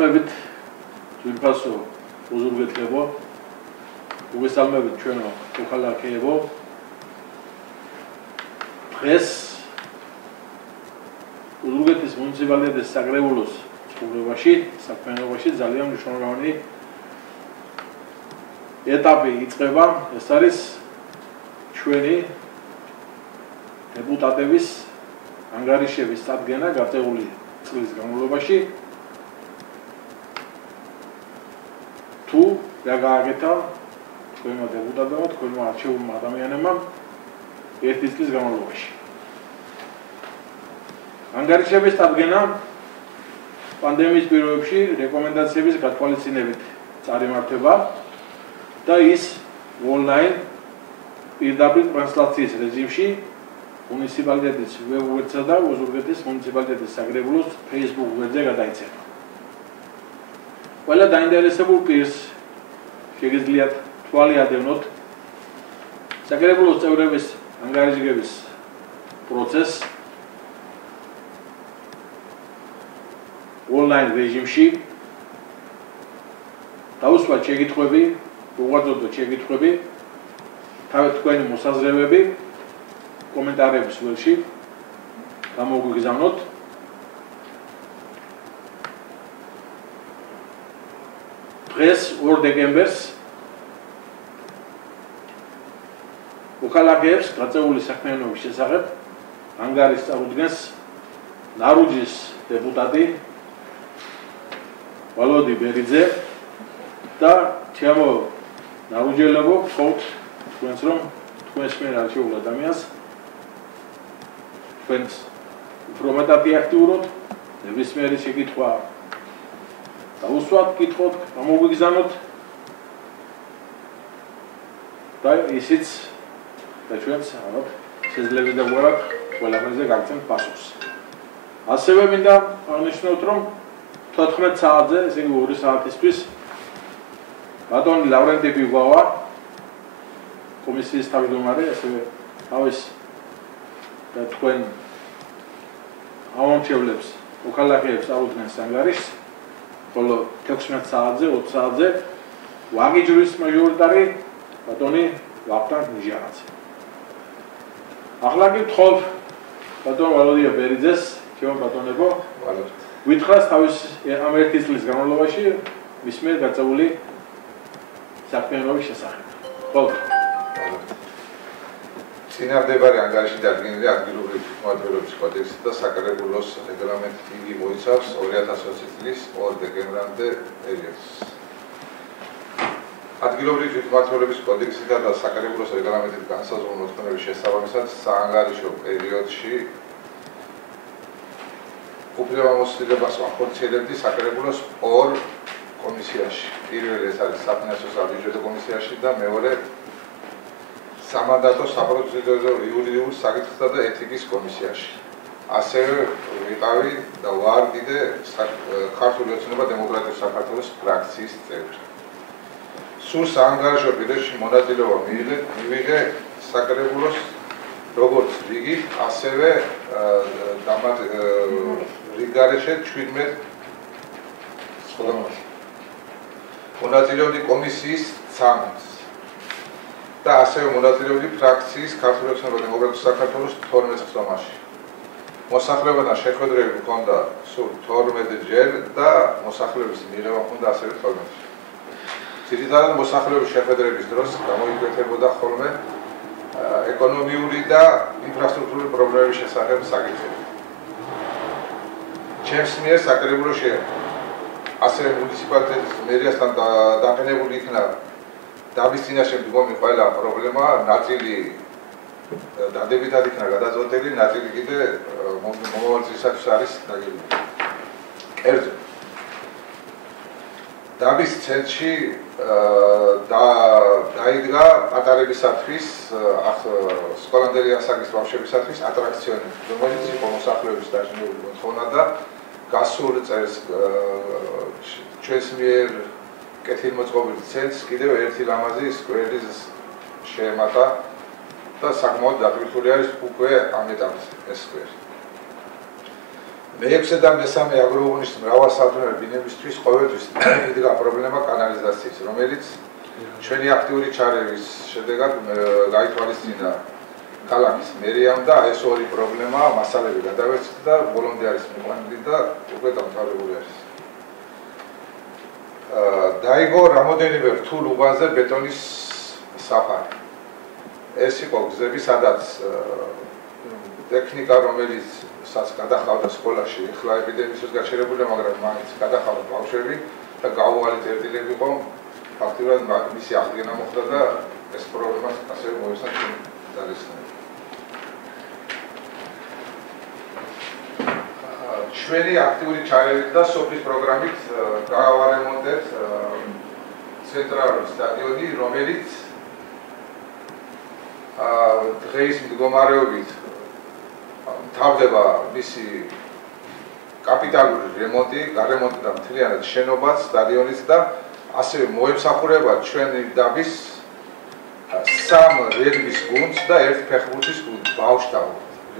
მოგესალმებით ძვირფასო უზურგეთლებო, მოგესალმებით ჩვენო მოქალაქეებო. დღეს უზურგეთის მუნიციპალიტეტის საკრებულოს ცხოვრებაში, საქმიანობაში ძალიან მნიშვნელოვანი ეტაპი იწყება. ეს არის ჩვენი დეპუტატების ანგარიშების წარდგენა გაწეული წლის განმავლობაში. თუ რა გააკეთა თქვენმა დეპუტატებმა, თქვენმა არჩეულმა ადამიანებმა ერთი წლის განმავლობაში. ანგარიშების წარდგენა პანდემიის პირობებში რეკომენდაციების გათვალისწინებით წარიმართება და ის ონლაინ პირდაპირ ტრანსლაციის რეჟიმში მუნიციპალიტეტის ვებგვერდსა და უზურგეთის მუნიციპალიტეტის საკრებულოს Facebook გვერდზე გადაიცემა. ყველა დაინტერესებულ პირს შეგიძლიათ თვალი ადევნოთ საკრებულოს წევრების ანგარიშგების პროცესს ონლაინ რეჟიმში, დაუსვათ შეკითხვები, უღვაწოდოთ შეკითხვები, თავად თქვენი მოსაზრებები კომენტარების ველში გამოგვიგზავნოთ. დღეს 2 დეკემბერს მოქალაქეებს გაწეული საქმიანობის შესახებ ანგარიშს წარუდგენს ნარუჯის დეპუტატი ვალოდი ბერიძე და ჩემო ნარუჯელებო, ვთხოვთ თქვენს რომ თქვენს მიერ არჩეულ ადამიანს თქვენს უფრო მეტად აქტიურობთ, ნებისმიერი შეკითხვა დაუსვათ, კითხოთ, გამოგვიგზავნოთ და ისიც და ჩვენც შეძლებით და გვარად ყველაფერზე გაგცემთ პასუხს. ასევე მინდა აღნიშნოთ, რომ 14 საათზე, ესე იგი 2 საათისთვის ბატონი ლავრენტი ბიგვავა, კომისიის თავმჯდომარე, ასევე თავის და თქვენ ამომრჩევლებს, მოქალაქეებს წარუდგენს ანგარიშს, ხოლო 16 საათზე, 20 საათზე ვაგიჯვრის მაჟორიტარი ბატონი ვახტანგ ნიჟარაძე. ახლა კი ვთხოვ ბატონ ვალოდია ბერიძეს, ჩემო ბატონებო, ვითხრას თავის ამ ერთი წლის განმავლობაში მის მიერ გაწეული საქმიანობის შესახებ. ხოლო წინამდებარე ანგარიში დადგენილი ადგილობრივი თვითმმართველობის კოდექსი და საკრებულოს რეგლამენტი იგი მოიცავს 2020 წლის 2 დეკემბრამდე პერიოდს. ადგილობრივი თვითმმართველობის კოდექსითა და საკრებულოს რეგლამენტით განსაზღვრული მოთხოვნების შესაბამისად საანგარიშო პერიოდში უფლებამოსილებას ახორციელებდი საკრებულოს 2 კომისიაში. პირველი ეს არის საფინანსო საბიუჯეტო კომისიაში და მეორე სამანდატო საპროცედურო იურიდიულ საკითხთა და ეთიკის კომისიაში. ასევე ვიყავი და ვარ კიდე ქართული ოცნება დემოკრატიული საქართველოს ფრაქციის წევრი. სულ საანგარიშო პირებში მონაწილეობა მივიღე საკრებულოს როგორც რიგით, ასევე რიგგარეშე 17 სხდომაში. მონაწილეობდი კომისიის 13-ს და ასევე მონაწილეობდი ფრაქციის ქართული ოცნება დემოკრატიული საქართველოს 12 სხდომაში. მოსახლეობასთან შეხვედრები მქონდა სულ 12 ჯერ და მოსახლეობის მიღება მქონდა ასევე 12. ძირითადად მოსახლეობის შეხვედრების დროს გამოიკვეთებოდა ხოლმე ეკონომიური და ინფრასტრუქტურული პრობლემების შესახებ საკითხები. ჩემს მიერ საკრებულოში ასევე მუნიციპალიტეტის მერიასთან დაყენებული იქნა დაბის წინაშე მდგომი ყველა პრობლემა, ნაწილი დადებითად იქნა გადაწყვეტილი, ნაწილი კიდე მომავალ წლისათვის არის დაგებული. კერძოდ დაბის ცენტრში დაიდგა პატარებისათვის, სკოლამდელი ასაკის ბავშვებისათვის ატრაქციონი, რომელიც იყო მოსახლეობის დაჟინებული მოთხოვნა და გასულ წელს ჩვენს მიერ კეთილმოწყობილი ცენტრს კიდევ ერთი ლამაზი სკვერის შეემატა და საკმაოდ დატვირთული არის უკვე ამ ეტაპზე ეს სკვერი. მეექვსე და მესამე აგროუნის მრავალსაუკუნეური ბინებისთვის ყოველთვის იდგა პრობლემა კანალიზაციის, რომელიც ჩვენი აქტიური ჩარევის შედეგად გაითვალისწინა ქალაქის მერიამ და ეს ორი პრობლემა მასალები გადავერცხდა და ბოლომდე არის მიყვანილი და უკვე დამთავრებული არის. დაიგო რამოდენიმე რთულ უბანზე ბეტონის საფარი. ეს იყო გზები, სადაც ტექნიკა, რომელიც გადახავდა სკოლაში, ეხლა ეპიდემიის გაჩერებულია, მაგრამ მაინც გადახავდა ბავშვები და გაუვალი წერტილები იყო, ფაქტობრივად მისი აღდგენა მოხდა და ეს პრობლემა ასევე მოეცნა ძალისხმევ. ჩვენი აქტიური ჩარევით და სოფლის პროგრამით გავარემონტეთ ცენტრალური სტადიონი, რომელიც დღეის მდგომარეობით თავდება მისი კაპიტალური რემონტი, გარემონტდა მთლიანად შენობაც სტადიონის და ასევე მოემსახურება ჩვენი დაბის 3 რეგბის გუნდს და 1 ფეხბურთის გუნდს, ბავშვთა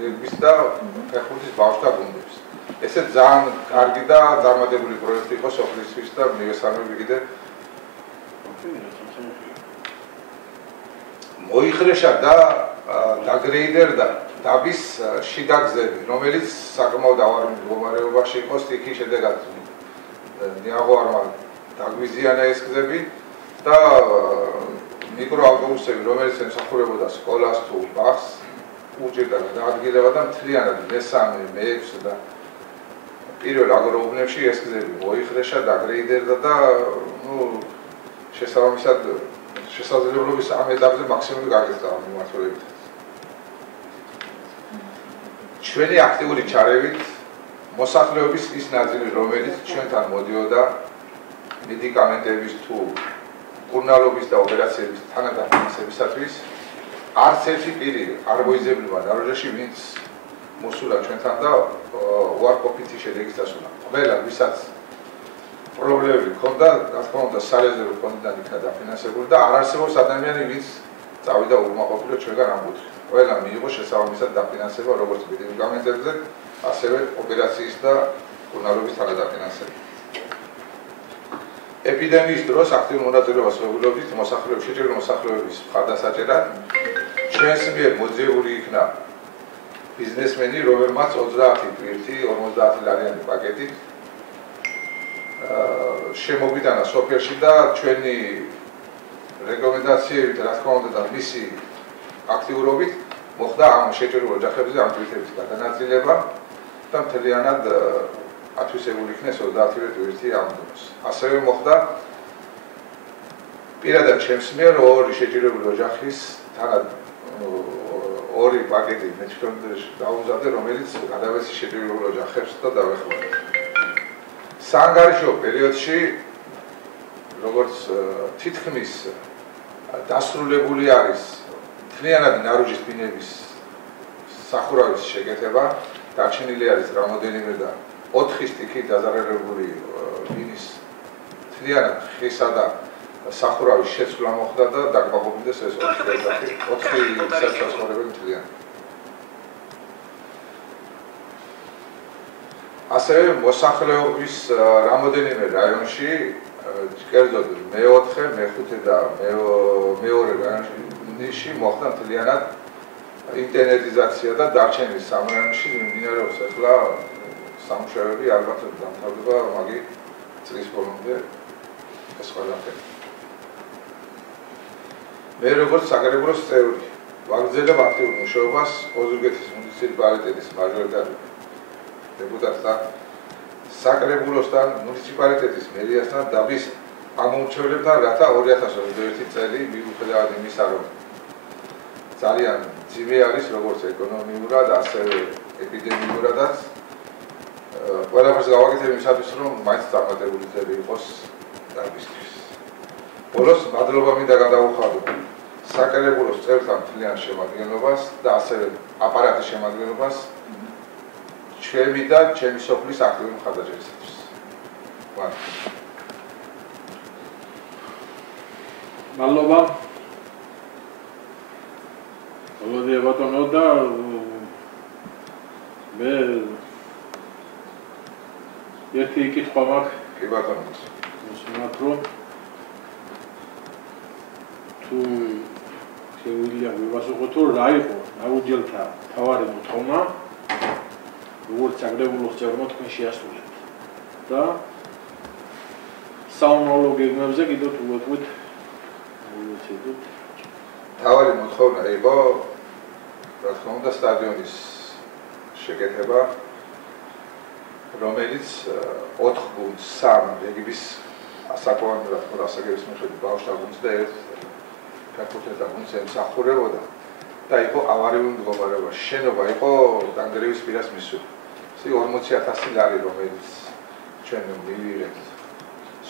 რეგბის და ფეხბურთის ბავშვთა გუნდებს. ესე ძალიან კარგი და წარმატებული პროექტი იყო სოფლისთვის და მივესალმები კიდე მოიხრეშა და დაგრეიდერდა დაბის შიდა გზები, რომელიც საკმაოდ ავარულ მდგომარეობაში იყო, სტიქის შედეგად ნიაღოვარმა დაგვიზიანა ეს გზები და მიკროავტობუსები, რომელიც ემსახურებოდა სკოლას თუ ბაღს, უჭირდა გადაადგილება და მთლიანად მესამე, მეექვსე და პირველ აგროუბნებში ეს გზები მოიხრეშა, დაგრეიდერდა და შესაბამისად შესაძლებლობის ამ ეტაპზე მაქსიმუმი გაგეწდა მიმართულებით. ჩვენი აქტიური ჩარევით მოსახლეობის ის ნაწილი, რომელიც ჩვენთან მოდიოდა მედიკამენტების თუ კურნალობის და ოპერაციების თანადამხმარებისათვის, არც ერთი პირი არ მოიძებნება ნაროჟეში, ვინც მოსულა ჩვენთან და უარყოფითი შედეგის დასვენა. ყველა, ვისაც პრობლემები ჰქონდა, რა თქმა უნდა, სარეზერვო ფონდიდან იქნა დაფინანსებული და არ არსებობს ადამიანი, ვინც წავიდა უკმაყოფილო ჩვენგან ამ კუთხით. ყველა მიიღო შესაბამისად დაფინანსება როგორც მედიკამენტებზე, ასევე ოპერაციის და კურნალობის თანადაფინანსება. ეპიდემიის დროს აქტიურ მონაწილეობას ვეუბნებით შეჭრილი მოსახლეობის მხარდასაჭერად. ჩვენს მიერ მოძიებული იქნა ბიზნესმენი, რომელმაც 30 ტვირთი, 50 ლარიანი პაკეტით შემოგვიტანა სოფელში და ჩვენი რეკომენდაციებით, რა თქმა უნდა, და მისი აქტიურობით მოხდა ამ შეჭრილ ოჯახებზე ამ ტვირთების გადანაწილება და მთლიანად ათვისებული იქნეს 30-ვე ტვირთი ამ დროს. ასევე მოხდა პირადად ჩემს მიერ ორი შეჭრილებული ოჯახის თანად ორი პაკეტი მე თვითონ დავუმზადე, რომელიც გადავეცი შეჭრილებული ოჯახებს და დავეხმარე. საანგარიშო პერიოდში როგორც თითქმის დასრულებული არის მთლიანად ნაროჯის ბინების სახურავის შეკეთება, დარჩენილი არის რამოდენიმე და 4 სტიქით დაზარალებული ბინის მთლიანად ხისა და სახურავის შეცვლა მოხდა და დაკმაყოფილდეს ეს 4 საცხოვრებელი მთლიანად. ასევე მოსახლეობის რამოდენიმე რაიონში, კერძოდ მე-4, მე-5 და მე-2 რაიონში მოხდა მთლიანად ინტერნეტიზაცია და დარჩენილი 3 რაიონში მიმდინარეობს ახლა სამუშაოები, ალბათ დამთავრდება მაგი წლის ბოლომდე ეს ყველაფერი. მე როგორც საკრებულოს წევრი ვაგრძელებ აქტიურ მუშაობას ოზურგეთის მუნიციპალიტეტის მაჟორიტარულ დეპუტატთან, საკრებულოსთან, მუნიციპალიტეტის მერიასთან დაბის ამომრჩევლებთან, რათა 2021 წელი მიუხედავად იმისა, რომ ძალიან ძიმე არის როგორც ეკონომიურად, ასევე ეპიდემიურადაც, ყველაფერს გავაკეთებ იმისათვის, რომ მაინც წარმატებული წელი იყოს დაბისთვის. ბოლოს მადლობა მინდა გადავუხადო საკრებულოს წევრთა მთლიან შემადგენლობას და ასევე აპარატის შემადგენლობას ჩვენი და ჩემი სოფლის აქტიური მხარდაჭერისათვის. მადლობა. მადლობა ბატონო და მე ერთი კითხვა მაქვს. კი ბატონო. მოსმენთ რომ თუ შეგვიძლია ვიპასუხოთ რომ რა იყო ნაბუჯელთა თავარი მოთხოვნა როგორც აგრებულოს წევრმა თქვენ შეასრულეთ და საომავლო გეგმებზე კიდევ თუ ვეთქვით მოვიცოდოთ თავარი მოთხოვნა იყო რა თქმა უნდა სტადიონის შეკეთება რომელიც 4 გუნდს 3 რეგბის ასაკოვანი რა თქმა უნდა ასაკების მიხედვით ბავშვთა გუნდს და ერთ ფეხბურთელთა გუნდს ემსახურებოდა და იყო ავარიული მდგომარეობაში. შენობა იყო დანგრევის პირას მისული. ისე 40,000 ლარი რომელიც ჩვენ მივიღეთ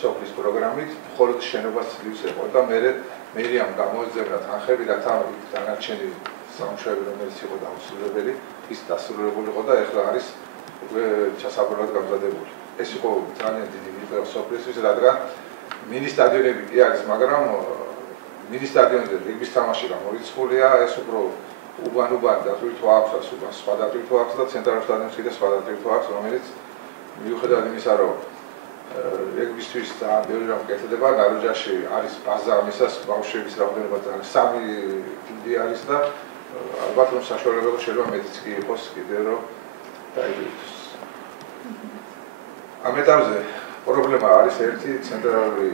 სოფლის პროგრამით, მხოლოდ შენობას ძლივს ეყო და მერიამ გამოეძებნა თანხები რათა დანარჩენი სამუშაოები რომელიც იყო დაუსრულებელი, ის დასრულებული იყო და ეხლა არის უკვე ჩასაბოლოოდ გამზადებული. ეს იყო ძალიან დიდი მიღწევა სოფლისთვის, რადგან მინი სტადიონები კი არის, მაგრამ მინი სტადიონზე რეგბის თამაში გამორიცხულია, ეს უფრო უბან დატვირთვა აქვს, ასუბან სხვა დატვირთვა აქვს და ცენტრალურ სტადიონს კიდე სხვა დატვირთვა აქვს, რომელიც მიუხედავად იმისა, რომ რეგბისთვის ძალიან ბევრი რამ კეთდება, ნაროჯაში არის ბაზა ამისას, ბავშვების რაოდენობა ძალიან 3 გუნდი არის და ალბათ რომ საშუალება შეიძლება მეტიც კი იყოს კიდე რომ დაიწყოს. ამ ეტაპზე პრობლემა არის ერთი ცენტრალური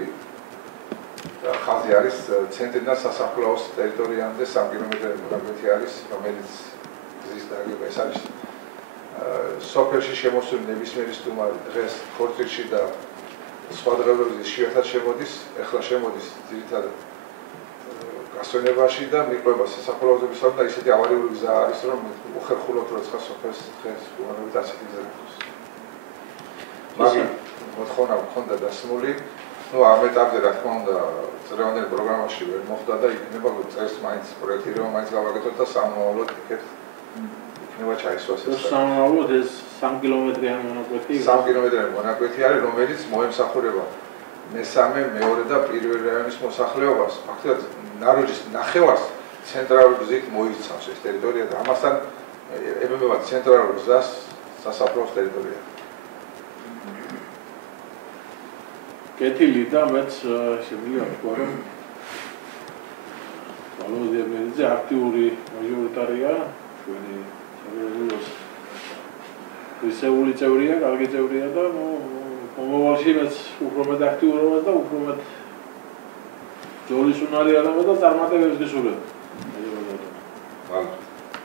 ხაზი არის ცენტრიდან სასაფლაოს ტერიტორიამდე 3 კილომეტრი მონაკვეთი არის, რომელიც გზის დაგება ეს არის სოფელში შემოსული ნებისმიერი სტუმარი დღეს ქორწილში და სხვა დღეებში იშვიათად შემოდის, ეხლა შემოდის ძირითადად გასვენებაში და მიყვება სასაფლაოებისგან და ისეთი ავარიული გზა არის, რომ უხერხულოთ როცა სოფელს დღეს უგანებით ასეთი გზა აქვს. მაგრამ მოთხოვნა მქონდა დასმული, ამ ეტაპზე რა თქმა უნდა წრეონდელი პროგრამაში ვერ მოხდა და იქნება წეს მაინც პროექტირება მაინც გავაკეთოთ და სამომავლოდ იქეთ იქნება ჩაისვას ეს. სამომავლოდ ეს 3 კილომეტრიანი მონაკვეთი 3 კილომეტრიანი მონაკვეთი არის, რომელიც მოემსახურება მესამე, მეორე და პირველ რაიონის მოსახლეობას. ფაქტობრივად ნაროჯის ნახევარს ცენტრალურ გზით მოიცავს ეს ტერიტორია და ამასთან ებებება ცენტრალურ გზას სასაფლაოს ტერიტორია. კეთილი და მეც შემიძლია ვთქვა რომ ვალოდიამირიძე აქტიური მაჟორიტარია ჩვენი სამეურნეოს ისეული წევრია, კარგი წევრია და მომავალში მეც უფრო მეტ აქტიურობას და უფრო მეტ ძოლის უნარიანობა და წარმატებებს გისურვებ.